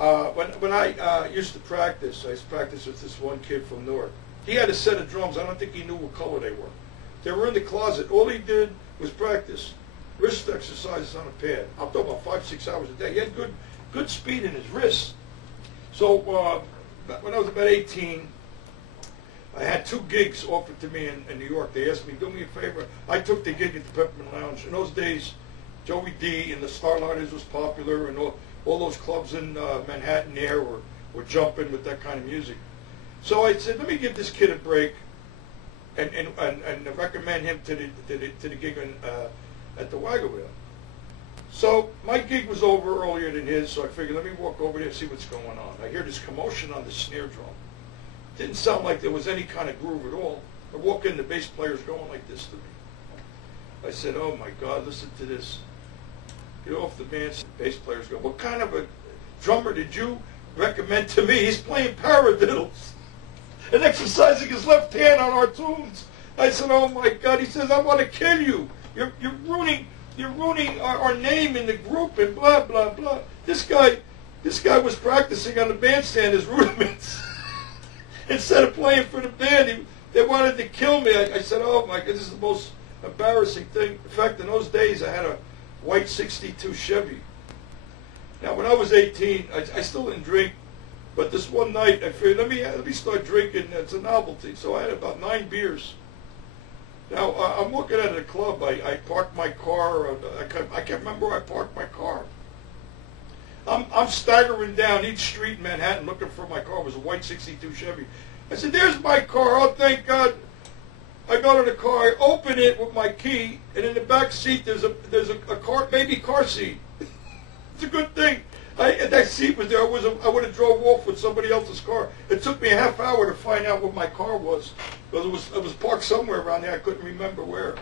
When I used to practice, I used to practice with this one kid from Newark. He had a set of drums. I don't think he knew what color they were. They were in the closet. All he did was practice wrist exercises on a pad. I'm talking about 5-6 hours a day. He had good speed in his wrists. So when I was about 18, I had 2 gigs offered to me in New York. They asked me, do me a favor. I took the gig at the Peppermint Lounge. In those days, Joey D and the Starlighters was popular, and all those clubs in Manhattan there were jumping with that kind of music. So I said, let me give this kid a break and recommend him to the gig at the Waggle Wheel. So my gig was over earlier than his, so I figured let me walk over there and see what's going on. I hear this commotion on the snare drum. Didn't sound like there was any kind of groove at all. I walk in, the bass player's going like this to me. I said, oh my God, listen to this. Get off the dance. The bass player's going, what kind of a drummer did you recommend to me? He's playing paradiddles and exercising his left hand on our tunes. I said, oh my God. He says, I want to kill you. You're ruining our name in the group and blah, blah, blah. This guy was practicing on the bandstand his rudiments. Instead of playing for the band, they wanted to kill me. I said, oh my God, this is the most embarrassing thing. In fact, in those days, I had a white 62 Chevy. Now, when I was 18, I still didn't drink, but this one night, I figured, let me start drinking. It's a novelty. So I had about 9 beers. Now, I'm looking at a club. I parked my car. I can't remember where I parked my car. I'm staggering down each street in Manhattan looking for my car. It was a white 62 Chevy. I said, there's my car. Oh, thank God. I go to the car. I open it with my key, and in the back seat there's a baby car seat. It's a good thing. That seat was there. I would have drove off with somebody else's car. It took me a half hour to find out what my car was, because it was parked somewhere around there. I couldn't remember where.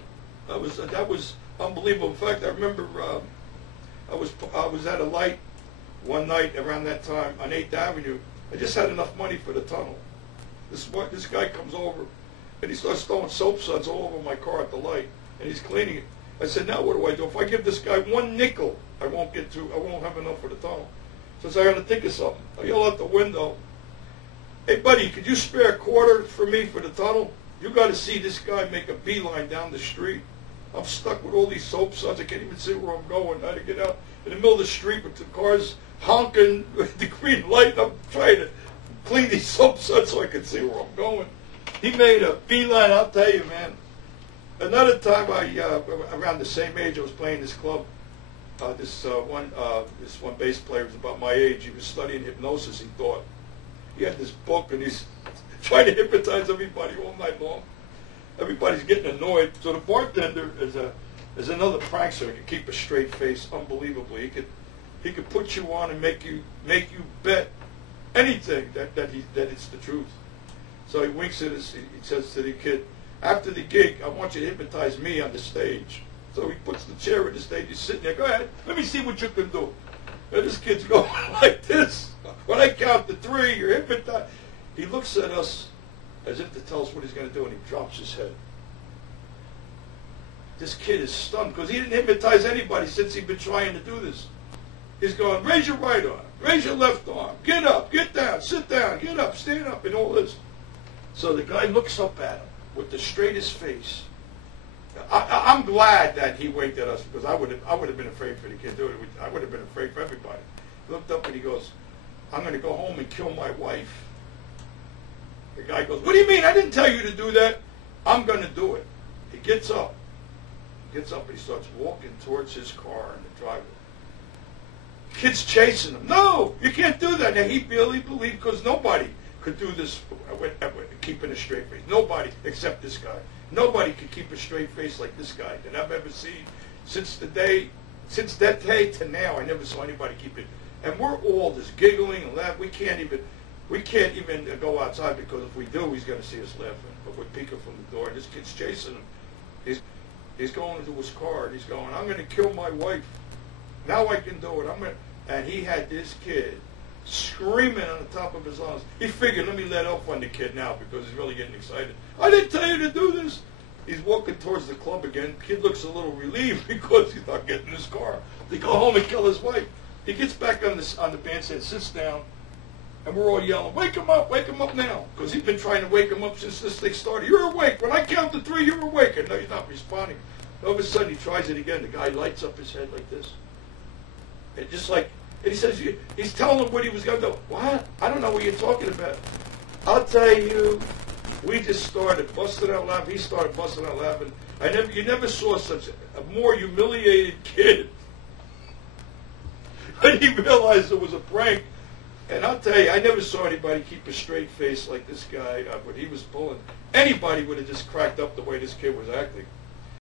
That was unbelievable. In fact, I remember I was at a light one night around that time on 8th Avenue. I just had enough money for the tunnel. This guy comes over, and he starts throwing soap suds all over my car at the light, and he's cleaning it. I said, now what do I do? If I give this guy 1 nickel, I won't have enough for the tunnel. So I said, I got to think of something. I yell out the window, hey buddy, could you spare a quarter for me for the tunnel? You got to see this guy make a beeline down the street. I'm stuck with all these soap suds. I can't even see where I'm going. I had to get out in the middle of the street with the cars honking with the green light. I'm trying to clean these soap suds so I can see where I'm going. He made a beeline, I'll tell you, man. Another time, around the same age, I was playing this club. This one bass player was about my age. He was studying hypnosis, he thought. He had this book, and he's trying to hypnotize everybody all night long. Everybody's getting annoyed. So the bartender is another prankster who can keep a straight face, unbelievably. He could put you on and make you bet anything that it's the truth. So he winks at us. He says to the kid, after the gig, I want you to hypnotize me on the stage. So he puts the chair on the stage. He's sitting there. Go ahead. Let me see what you can do. And this kid's going like this. When I count to 3, you're hypnotized. He looks at us as if to tell us what he's going to do, and he drops his head. This kid is stunned because he didn't hypnotize anybody since he'd been trying to do this. He's going, raise your right arm, raise your left arm, get up, get down, sit down, get up, stand up, and all this. So the guy looks up at him with the straightest face. I'm glad that he winked at us, because I would have been afraid for the kid to do it. I would have been afraid for everybody. He looked up and he goes, I'm going to go home and kill my wife. The guy goes, what do you mean? I didn't tell you to do that. I'm going to do it. He gets up. And he starts walking towards his car in the driveway. Kid's chasing him. No, you can't do that. Now, he really believed, because nobody could do this keeping a straight face. Nobody except this guy. Nobody could keep a straight face like this guy that I've ever seen. Since that day to now, I never saw anybody keep it. And we're all just giggling and laughing. We can't even go outside, because if we do, he's going to see us laughing. But we're peeking from the door, and this kid's chasing him. He's going into his car, and he's going, I'm going to kill my wife. Now I can do it. And he had this kid screaming on the top of his lungs. He figured, let me let off on the kid now, because he's really getting excited. I didn't tell you to do this. He's walking towards the club again. Kid looks a little relieved because he's not getting in his car to go home and kill his wife. He gets back on the bandstand, sits down, and we're all yelling, wake him up now. Because he's been trying to wake him up since this thing started. You're awake. When I count to 3, you're awake. And no, he's not responding. All of a sudden, he tries it again. The guy lights up his head like this. And just like, and he says, he's telling him what he was going to do. What? I don't know what you're talking about. I'll tell you, we just started busting out laughing. He started busting out laughing. You never saw such a more humiliated kid. And he realized it was a prank. And I'll tell you, I never saw anybody keep a straight face like this guy when he was pulling. Anybody would have just cracked up the way this kid was acting.